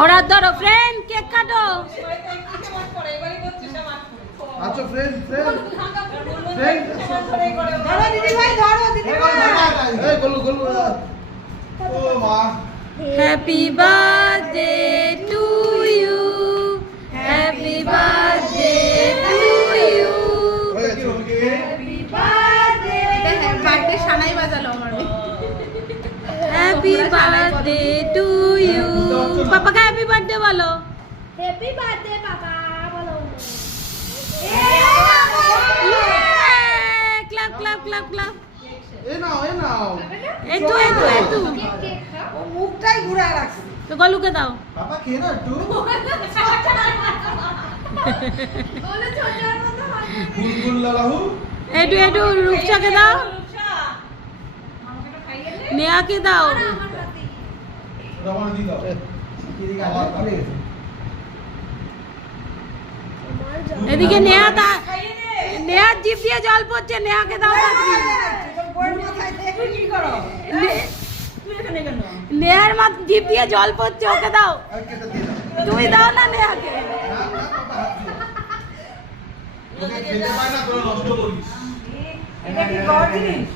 ওরা ধরো friend cake কাটো। আচ্ছা ফ্রেন্ড ফ্রেন্ড ধরো দিদি ভাই, ধরো দিদি ভাই। এই গোলু গোলু ও মা happy birthday to you, happy birthday to you. Happy birthday. Birthday সানাই বাজালো আমার মেয়ে। Happy birthday to you. পাপাকে হ্যাপি বার্থডে বলো। হ্যাপি বার্থডে পাপা বলো। Clap clap clap clap. এই নাও এই নাও একটু একটু একটু ও মুখটাই ঘুরায় রাখছে। তো গলুকে দাও। পাপা খেয়ে না একটু বলে ছোটার মতো হয়। গুলগুল লালাহু একটু একটু রূপসাকে দাও, নেহাকে দাও। রমন দি দাও আবার খাবে এদিকে নেহা নেহার জিভ দিয়ে জল পড়ছে, নেহাকে দাও তাড়াতাড়ি। নেহার মা জিভ দিয়ে জল পড়ছে, ওকে দাও। আর কেটে দিয়ে দাও তুমি দাও না নেহাকে। না না পাপা ওকে খেতে পায় না তোরা নষ্ট করিস এটা কি গড় জিনিস?